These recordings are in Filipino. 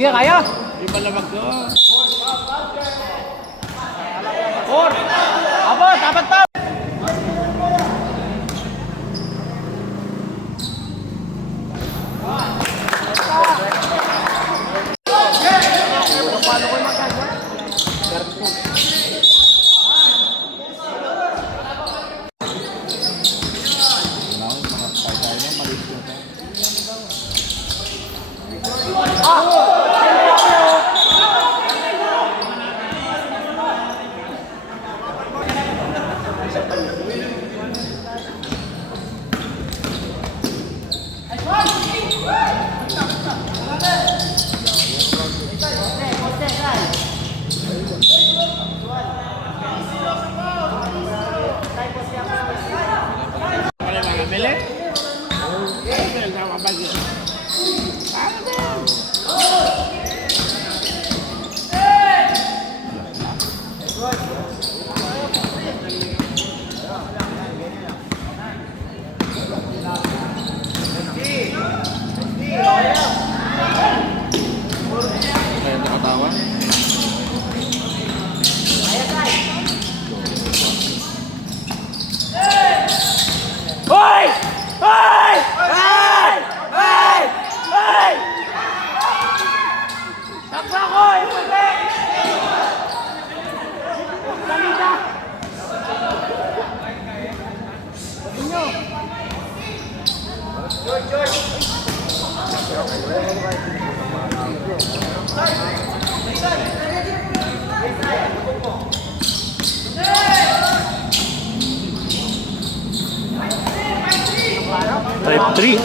Sige, kaya? Di malamag doon. Or! Abot! Abot pa! Type 3.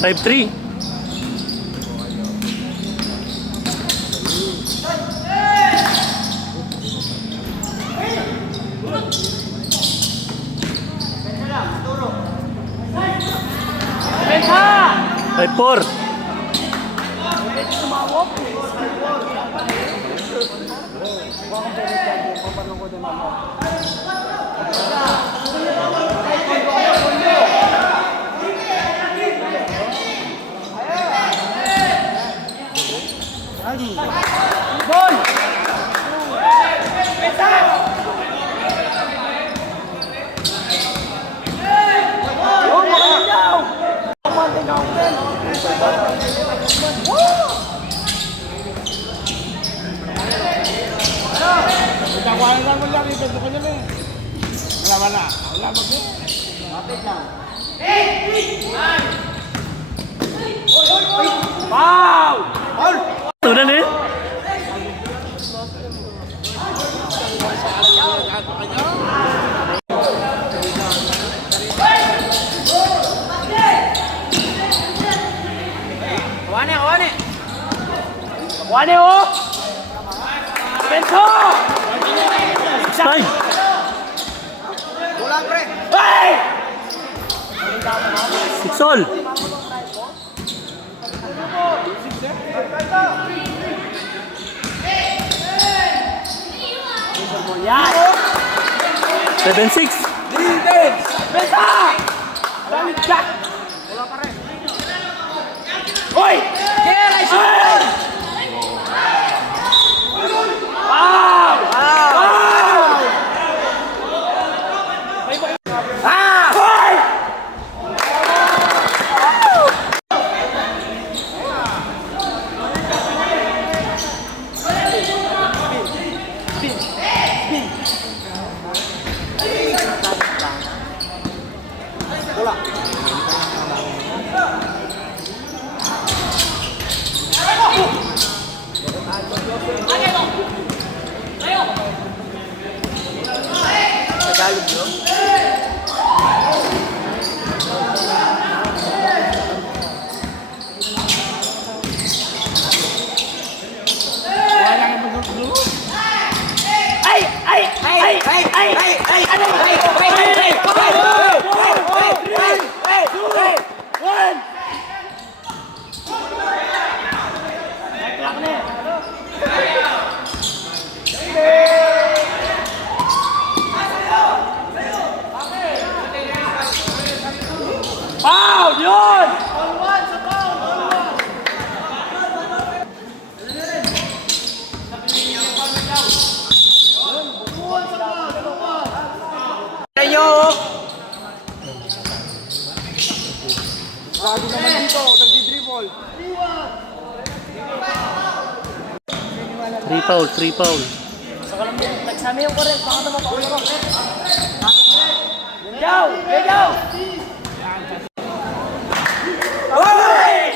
Type 3. Type 4. Wala. Wala ba po? Kapit lang. Wow! Tunan eh. Kawane oh! Benso! Five. Bola pre! Hey! 6 all. Yan! 7-6. Defense! Bensa! Daming jack! Bola pa rin. Hoy! Kaya ay shoot! Wow! Wow! Ah! Hoy! Tagalog no? Foul! Yun! Tayo! Bago naman dito, nagdi-dribble. 3 foul, 3 foul. Saka lang din, nagsama yung correct, baka naman pakularo. Go! Go! Hoy!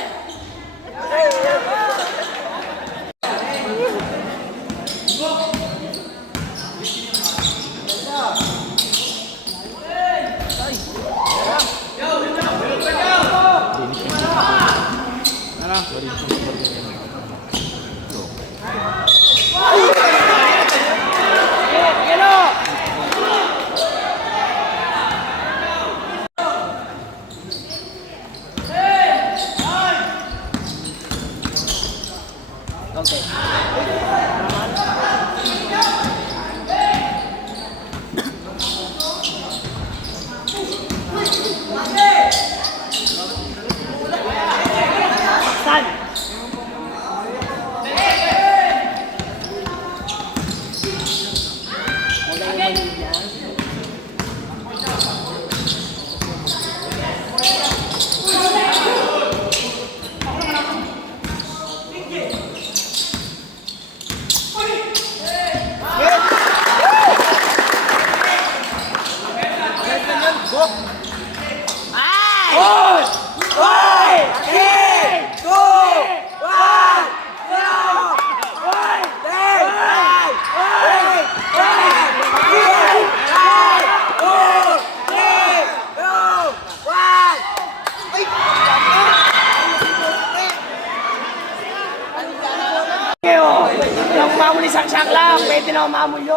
Mamuli sak-sak lang, pwede na mamul yun.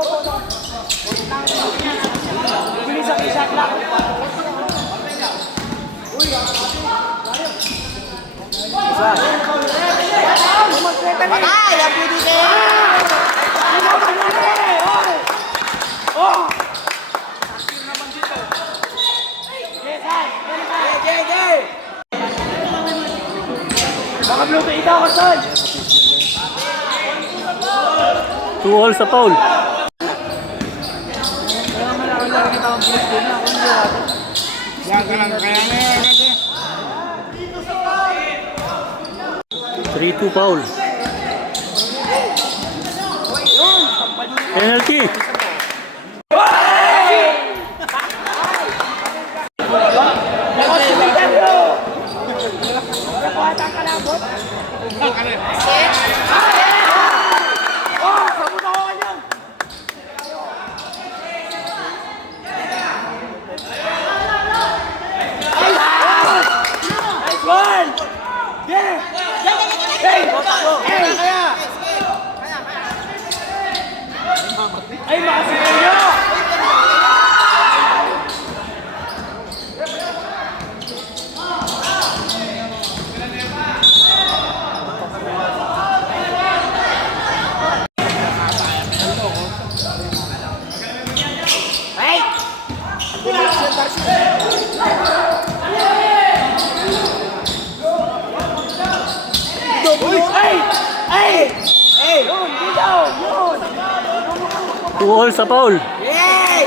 Bilis ang isak lang. Patay! Ang pwede ka! Oh! Baka bluto ikaw, Kasol! 2 all sa foul. Three, 2 foul. Penalty. Ay, makasigaw nyo! Ay! Uy! Ay! Ay! Ay! Yun! Dito! Yun! 2 all sa foul. Yay!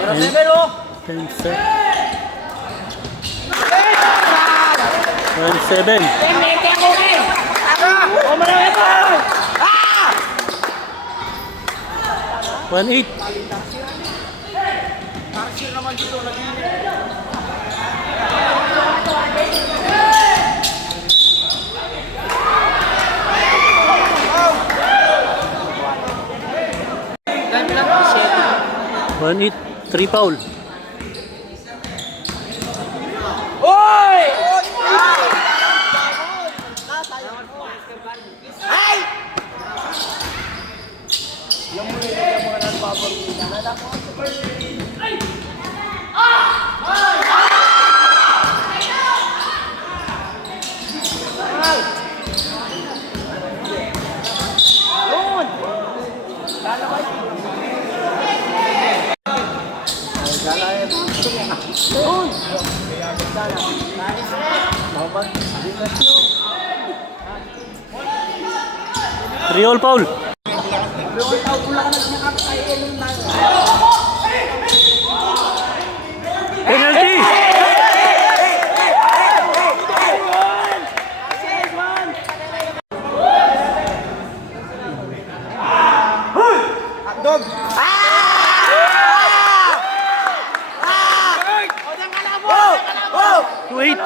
Zero seven, oh! 10 set. 12-7. Mete ako eh! Oh, marami pa! Ah! 1-8. One eight, 3 foul. Oy! Ay! Yun! Yun! 3 all foul. Penalty. Dog! Ah! Ah! O, diyan ka na po! Oh! 2-8.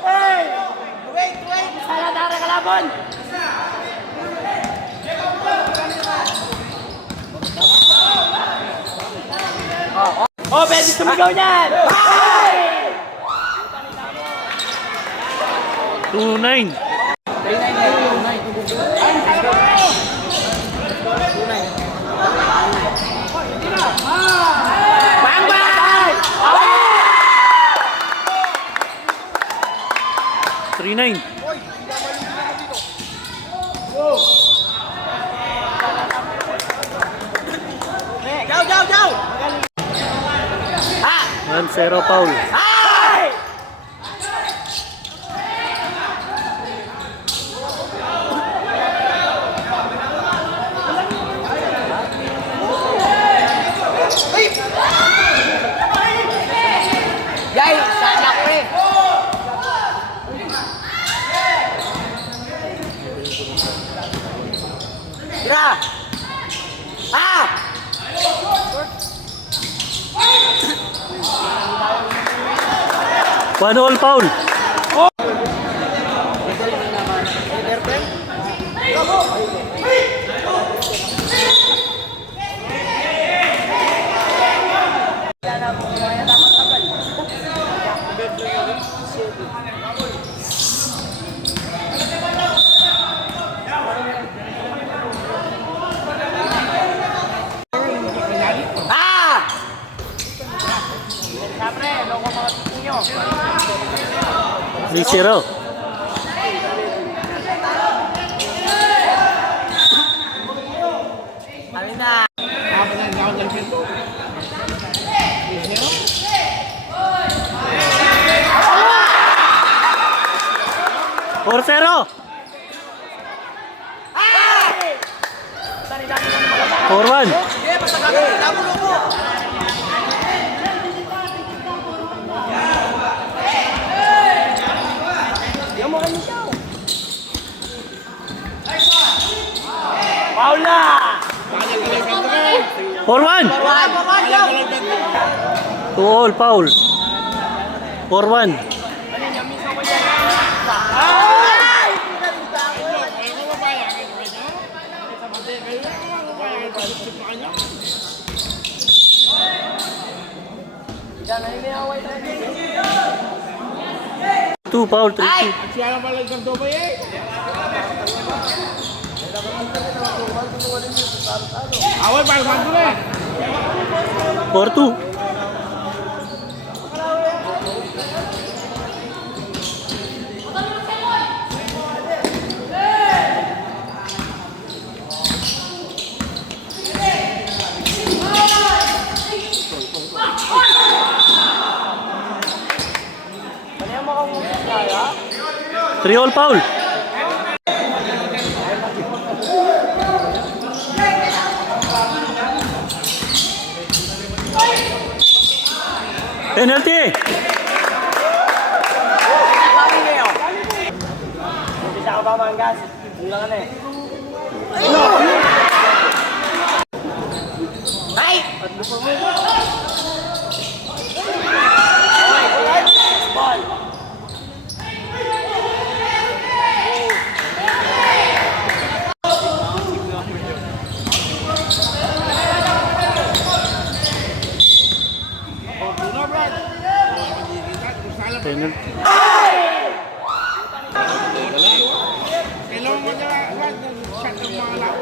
Hey! Wait! Saladara kalabon! Oh, pwede sumigaw niyan! Ay! 2-9. Bang! Bang! 3-9. Jaw! Ah! 1-0 foul. Ay! Yay! Sana ko eh! Tira! Ah! One all foul. Ah! Siyempre, loko mga titi nyo. 3-0. Alin na? Four 0. Ay! 4-1. Paula! 4-1. 2 all foul. 4-1. Ay! Yan na Two foul, 3-2. Siya lang pala yung doba eh. Awal pa, manto na eh. 4-2. Three all foul. Penalty. Bisa ka pa manggas. Ulangan eh. Ay! Ball. Penalty. Kailangan mo na shot ng mga lao.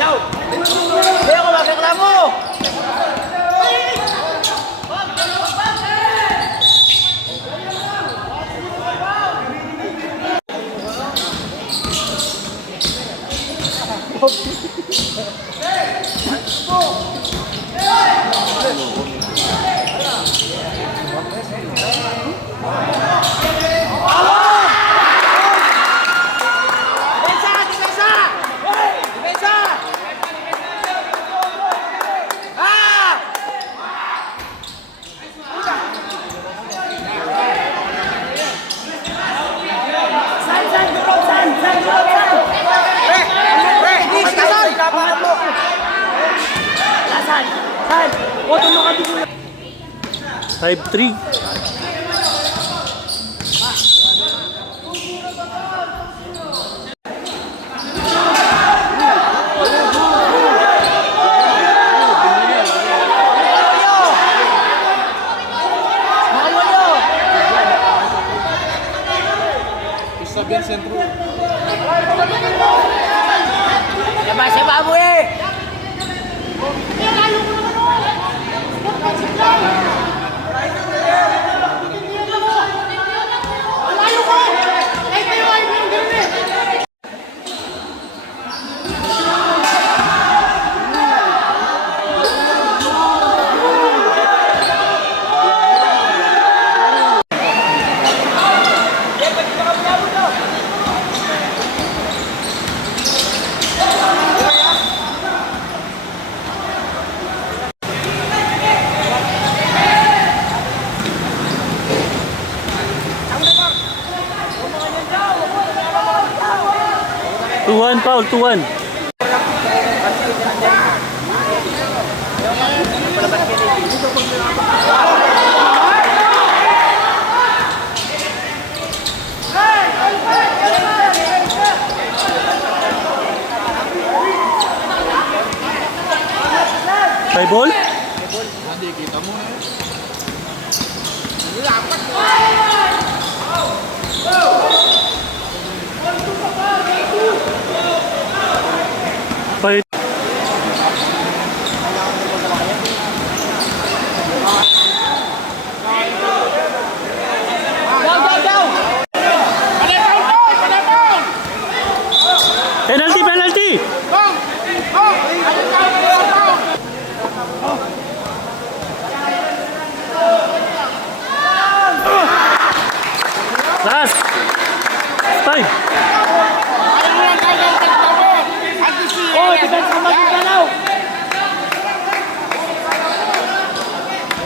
Yo! Kaya ko bakit mo? Oto mo ka dito. 5-3. Sabihin sentro. Siapa mo eh? Two-one foul, 2-1. By ball? Hindi kita mo eh. By penalty, penalty. Last. 5. Oh, defense ko magkakalaw.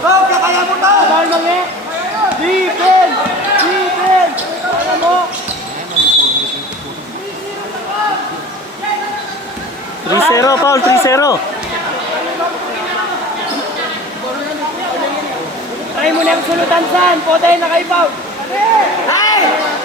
Go, kakaya mo to. Bawal mangi. Defense! Defense! Kaya mo. 3-0 foul, 3-0. Try mo na yung sulutan saan. Potay na kay Pau. Hey!